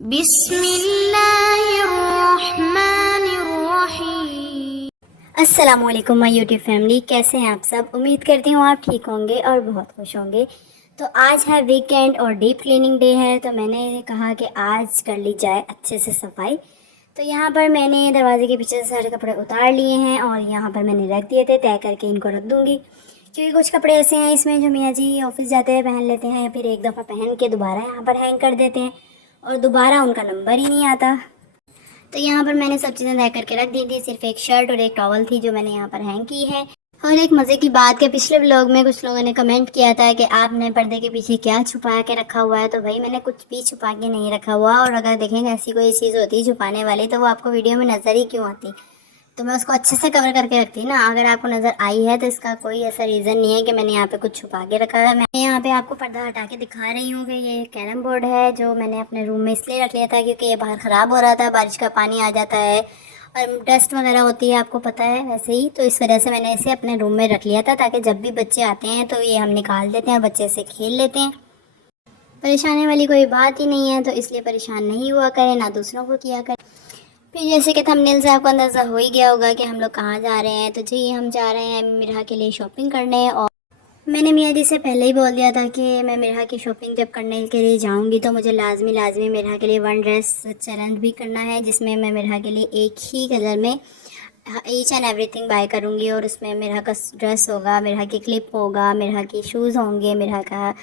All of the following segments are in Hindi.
बिस्मिल्लाहिर्रहमानिर्रहीम। अस्सलामुअलैकुम माय यूट्यूब फैमिली, कैसे हैं आप सब। उम्मीद करती हूँ आप ठीक होंगे और बहुत खुश होंगे। तो आज है वीकेंड और डीप क्लीनिंग डे है, तो मैंने कहा कि आज कर ली जाए अच्छे से सफाई। तो यहाँ पर मैंने दरवाजे के पीछे से सारे कपड़े उतार लिए हैं और यहाँ पर मैंने रख दिए थे, तय करके इनको रख दूँगी। क्योंकि कुछ कपड़े ऐसे हैं इसमें जो मियाँ जी ऑफिस जाते हैं पहन लेते हैं, फिर एक दफ़ा पहन के दोबारा यहाँ पर हैंग कर देते हैं और दोबारा उनका नंबर ही नहीं आता। तो यहाँ पर मैंने सब चीज़ें तय करके रख दी थी, सिर्फ एक शर्ट और एक टॉवल थी जो मैंने यहाँ पर हैंग की है। और एक मज़े की बात के पिछले व्लॉग में कुछ लोगों ने कमेंट किया था कि आपने पर्दे के पीछे क्या छुपा के रखा हुआ है। तो भाई मैंने कुछ भी छुपा के नहीं रखा हुआ, और अगर देखेंगे ऐसी कोई चीज़ होती छुपाने वाली तो वो आपको वीडियो में नज़र ही क्यों आती। तो मैं उसको अच्छे से कवर करके रखती ना। अगर आपको नज़र आई है तो इसका कोई ऐसा रीज़न नहीं है कि मैंने यहाँ पे कुछ छुपा के रखा है। मैं यहाँ पे आपको पर्दा हटा के दिखा रही हूँ कि ये कैरम बोर्ड है जो मैंने अपने रूम में इसलिए रख लिया था क्योंकि ये बाहर ख़राब हो रहा था, बारिश का पानी आ जाता है और डस्ट वगैरह होती है, आपको पता है वैसे ही। तो इस वजह से मैंने इसे अपने रूम में रख लिया था ताकि जब भी बच्चे आते हैं तो ये हम निकाल देते हैं, बच्चे से खेल लेते हैं। परेशानी वाली कोई बात ही नहीं है, तो इसलिए परेशान नहीं हुआ करें, ना दूसरों को किया करें। फिर जैसे कि थंबनेल से आपको अंदाज़ा हो ही गया होगा कि हम लोग कहाँ जा रहे हैं। तो जी हम जा रहे हैं मिरहा के लिए शॉपिंग करने। और मैंने मियाँ जी से पहले ही बोल दिया था कि मैं मिरहा की शॉपिंग जब करने के लिए जाऊंगी तो मुझे लाजमी मिरहा के लिए वन ड्रेस चैलेंज भी करना है, जिसमें मैं मिरहा के लिए एक ही कलर में ईच एंड एवरीथिंग बाय करूँगी। और उसमें मिरहा का ड्रेस होगा, मिरहा की क्लिप होगा, मिरहा की शूज़ होंगे, मिरहा का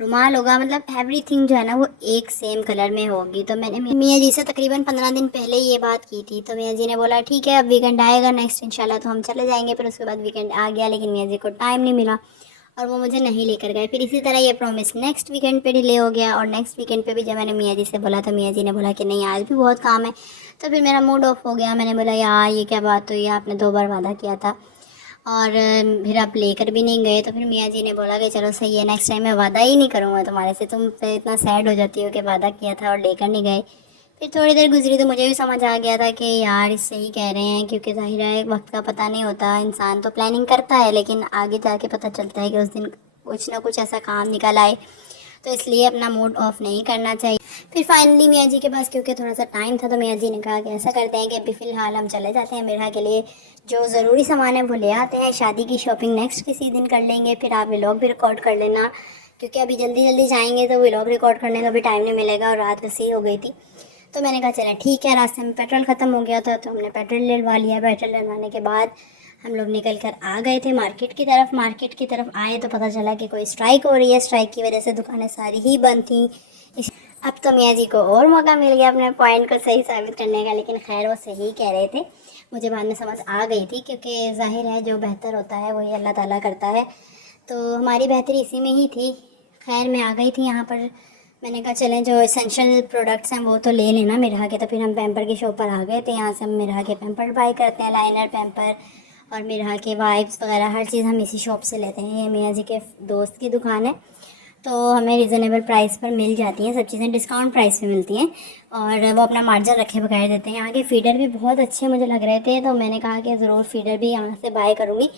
रुमाल होगा, मतलब एवरीथिंग जो है ना वो एक सेम कलर में होगी। तो मैंने मियाँ जी से तकरीबन 15 दिन पहले ये बात की थी। तो मियाँ जी ने बोला ठीक है अब वीकेंड आएगा नेक्स्ट इंशाल्लाह तो हम चले जाएंगे। फिर उसके बाद वीकेंड आ गया लेकिन मियाँ जी को टाइम नहीं मिला और वो मुझे नहीं लेकर गए। फिर इसी तरह ये प्रॉमिस नेक्स्ट वीकेंड पे डिले हो गया। और नेक्स्ट वीकेंड पे भी जब मैंने मियाँ जी से बोला तो मियाँ जी ने बोला कि नहीं आज भी बहुत काम है। तो फिर मेरा मूड ऑफ हो गया। मैंने बोला यार ये क्या बात हुई, आपने 2 बार वादा किया था और फिर आप लेकर भी नहीं गए। तो फिर मियाँ जी ने बोला कि चलो सही है नेक्स्ट टाइम मैं वादा ही नहीं करूँगा तुम्हारे से, तुम पे इतना सैड हो जाती हो कि वादा किया था और लेकर नहीं गए। फिर थोड़ी देर गुजरी तो मुझे भी समझ आ गया था कि यार इससे ही कह रहे हैं, क्योंकि ज़ाहिर है वक्त का पता नहीं होता। इंसान तो प्लानिंग करता है लेकिन आगे जाके पता चलता है कि उस दिन कुछ ना कुछ ऐसा काम निकल आए, तो इसलिए अपना मूड ऑफ नहीं करना चाहिए। फिर फाइनली मियाँ जी के पास क्योंकि थोड़ा सा टाइम था तो मियाँ जी ने कहा कि ऐसा करते हैं कि अभी फ़िलहाल हम चले जाते हैं मिरहा के लिए, जो ज़रूरी सामान है वो ले आते हैं, शादी की शॉपिंग नेक्स्ट किसी दिन कर लेंगे। फिर आप व्लॉग भी रिकॉर्ड कर लेना क्योंकि अभी जल्दी जल्दी जाएंगे तो व्लॉग रिकॉर्ड करने का भी टाइम नहीं मिलेगा और रात वैसे ही हो गई थी। तो मैंने कहा चला ठीक है, रास्ते में पेट्रोल ख़त्म हो गया था तो हमने पेट्रोल डलवा लिया। पेट्रोल डलवाने के बाद हम लोग निकल कर आ गए थे मार्केट की तरफ। मार्केट की तरफ आए तो पता चला कि कोई स्ट्राइक हो रही है, स्ट्राइक की वजह से दुकानें सारी ही बंद थी। अब तो मियाँ जी को और मौका मिल गया अपने पॉइंट को सही साबित करने का, लेकिन खैर वो सही कह रहे थे, मुझे बाद में समझ आ गई थी क्योंकि जाहिर है जो बेहतर होता है वही अल्लाह ताला करता है। तो हमारी बेहतरी इसी में ही थी। खैर मैं आ गई थी यहाँ पर। मैंने कहा चलें जो एसेंशियल प्रोडक्ट्स हैं वो तो ले लेना मिरहा के। तो फिर हम पैम्पर की शॉप पर आ गए थे। यहाँ से हम मिरहा के पैम्पर बाय करते हैं, लाइनर पैम्पर और मिरहा के वाइप्स वगैरह हर चीज़ हम इसी शॉप से लेते हैं। ये मियाँ जी के दोस्त की दुकान है तो हमें रिजनेबल प्राइस पर मिल जाती हैं सब चीज़ें, डिस्काउंट प्राइस पे मिलती हैं और वो अपना मार्जिन रखे बगैर देते हैं। यहाँ के फ़ीडर भी बहुत अच्छे मुझे लग रहे थे तो मैंने कहा कि ज़रूर फ़ीडर भी यहाँ से बाय करूँगी।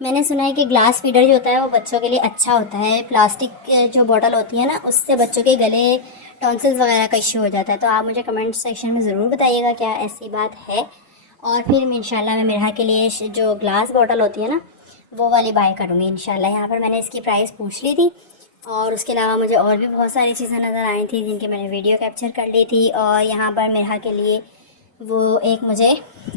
मैंने सुना है कि ग्लास फीडर जो होता है वो बच्चों के लिए अच्छा होता है, प्लास्टिक जो बॉटल होती है ना उससे बच्चों के गले टॉन्सिल्स वगैरह का इश्यू हो जाता है। तो आप मुझे कमेंट सेक्शन में ज़रूर बताइएगा क्या ऐसी बात है। और फिर इंशाल्लाह मैं मिरहा के लिए जो ग्लास बॉटल होती है ना वो वाली बाय करूँगी इंशाल्लाह। यहाँ पर मैंने इसकी प्राइस पूछ ली थी और उसके अलावा मुझे और भी बहुत सारी चीज़ें नज़र आई थी जिनकी मैंने वीडियो कैप्चर कर ली थी। और यहाँ पर मिरहा के लिए वो एक मुझे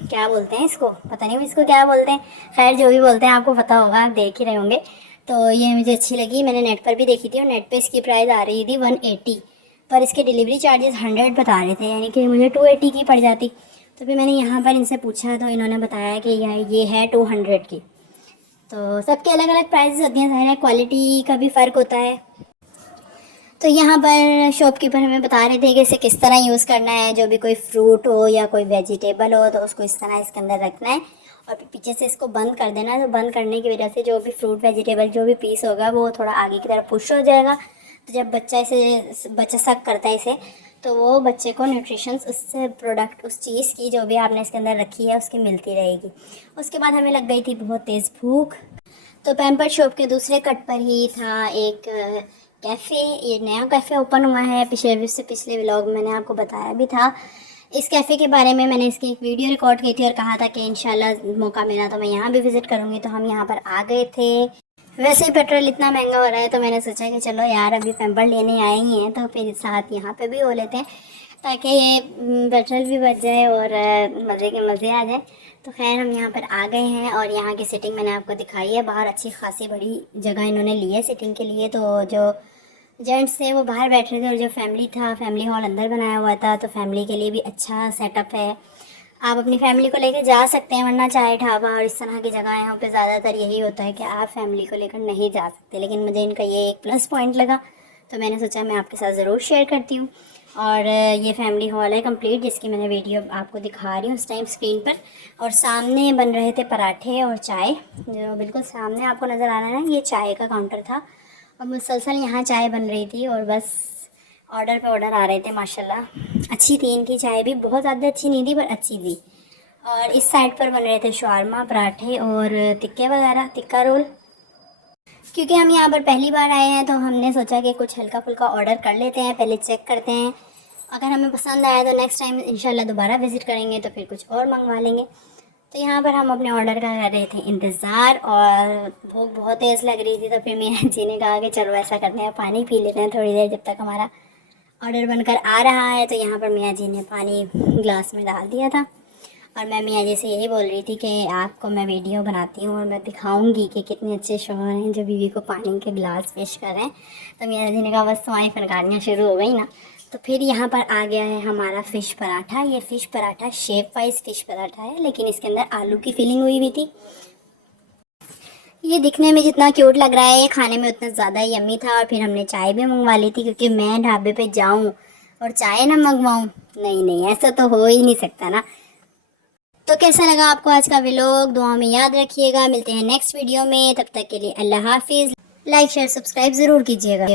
क्या बोलते हैं इसको, पता नहीं इसको क्या बोलते हैं, खैर जो भी बोलते हैं आपको पता होगा, आप देख ही रहे होंगे। तो ये मुझे अच्छी लगी, मैंने नेट पर भी देखी थी और नेट पे इसकी प्राइस आ रही थी 180, पर इसके डिलीवरी चार्जेस 100 बता रहे थे, यानी कि मुझे 280 की पड़ जाती। तो फिर मैंने यहाँ पर इनसे पूछा तो इन्होंने बताया कि ये है 200 की। तो सबके अलग अलग प्राइसेस होती हैं, ज़ाहिर है क्वालिटी का भी फ़र्क होता है। तो यहाँ पर शॉपकीपर हमें बता रहे थे कि इसे किस तरह यूज़ करना है, जो भी कोई फ्रूट हो या कोई वेजिटेबल हो तो उसको इस तरह इसके अंदर रखना है और फिर पीछे से इसको बंद कर देना है। तो बंद करने की वजह से जो भी फ्रूट वेजिटेबल जो भी पीस होगा वो थोड़ा आगे की तरफ पुश हो जाएगा। तो जब बच्चा सक करता है इसे तो वो बच्चे को न्यूट्रिशंस उस प्रोडक्ट उस चीज़ की जो भी आपने इसके अंदर रखी है उसकी मिलती रहेगी। उसके बाद हमें लग गई थी बहुत तेज़ भूख। तो पैम्पर शॉप के दूसरे कट पर ही था एक कैफ़े। ये नया कैफ़े ओपन हुआ है, पिछले व्लॉग में मैंने आपको बताया भी था इस कैफ़े के बारे में। मैंने इसकी एक वीडियो रिकॉर्ड की थी और कहा था कि इंशाल्लाह मौका मिला तो मैं यहाँ भी विज़िट करूँगी। तो हम यहाँ पर आ गए थे। वैसे ही पेट्रोल इतना महंगा हो रहा है तो मैंने सोचा कि चलो यार अभी पैम्पर लेने आए ही हैं तो फिर साथ यहाँ पे भी हो लेते हैं ताकि ये पेट्रोल भी बच जाए और मज़े के मज़े आ जाए। तो खैर हम यहाँ पर आ गए हैं और यहाँ की सिटिंग मैंने आपको दिखाई है। बाहर अच्छी खासी बड़ी जगह इन्होंने ली है सिटिंग के लिए। तो जो जेंट्स थे वो बाहर बैठ रहे थे और जो फैमिली था, फैमिली हॉल अंदर बनाया हुआ था। तो फैमिली के लिए भी अच्छा सेटअप है, आप अपनी फैमिली को लेकर जा सकते हैं। वरना चाय ढाबा और इस तरह की जगह यहाँ पे ज़्यादातर यही होता है कि आप फैमिली को लेकर नहीं जा सकते, लेकिन मुझे इनका ये एक प्लस पॉइंट लगा तो मैंने सोचा मैं आपके साथ ज़रूर शेयर करती हूँ। और ये फैमिली हॉल है कंप्लीट, जिसकी मैंने वीडियो आपको दिखा रही हूँ उस टाइम स्क्रीन पर। और सामने बन रहे थे पराठे और चाय, जो बिल्कुल सामने आपको नज़र आ रहा है ना, ये चाय का काउंटर था और मुसलसल यहाँ चाय बन रही थी और बस ऑर्डर पे ऑर्डर आ रहे थे। माशाल्लाह अच्छी थी इनकी चाय भी, बहुत ज़्यादा अच्छी नहीं थी पर अच्छी थी। और इस साइड पर बन रहे थे शवारमा, पराठे और टिक्के वगैरह, टिक्का रोल। क्योंकि हम यहाँ पर पहली बार आए हैं तो हमने सोचा कि कुछ हल्का फुल्का ऑर्डर कर लेते हैं, पहले चेक करते हैं। अगर हमें पसंद आया तो नेक्स्ट टाइम इंशाल्लाह दोबारा विज़िट करेंगे तो फिर कुछ और मंगवा लेंगे। तो यहाँ पर हम अपने ऑर्डर का कर रहे थे इंतज़ार और भूख बहुत तेज़ लग रही थी। तो फिर मेरे जी ने कहा कि चलो ऐसा करते हैं, पानी पी लेते हैं थोड़ी देर जब तक हमारा ऑर्डर बनकर आ रहा है। तो यहाँ पर मियाँ जी ने पानी ग्लास में डाल दिया था और मैं मियाँ जी से यही बोल रही थी कि आपको मैं वीडियो बनाती हूँ और मैं दिखाऊंगी कि कितने अच्छे शौहर हैं जो बीवी को पानी के गिलास पेश कर रहे हैं। तो मियाँ जी ने कहा बस तुम्हारी फनकारियाँ शुरू हो गई ना। तो फिर यहाँ पर आ गया है हमारा फ़िश पराठा। ये fish paratha shape wise fish paratha है, लेकिन इसके अंदर आलू की फिलिंग हुई हुई थी। ये दिखने में जितना क्यूट लग रहा है ये खाने में उतना ज़्यादा यम्मी था। और फिर हमने चाय भी मंगवा ली थी, क्योंकि मैं ढाबे पे जाऊँ और चाय ना मंगवाऊँ, नहीं नहीं ऐसा तो हो ही नहीं सकता ना। तो कैसा लगा आपको आज का व्लॉग, दुआ में याद रखिएगा। मिलते हैं नेक्स्ट वीडियो में, तब तक के लिए अल्लाह हाफिज़। लाइक शेयर सब्सक्राइब ज़रूर कीजिएगा।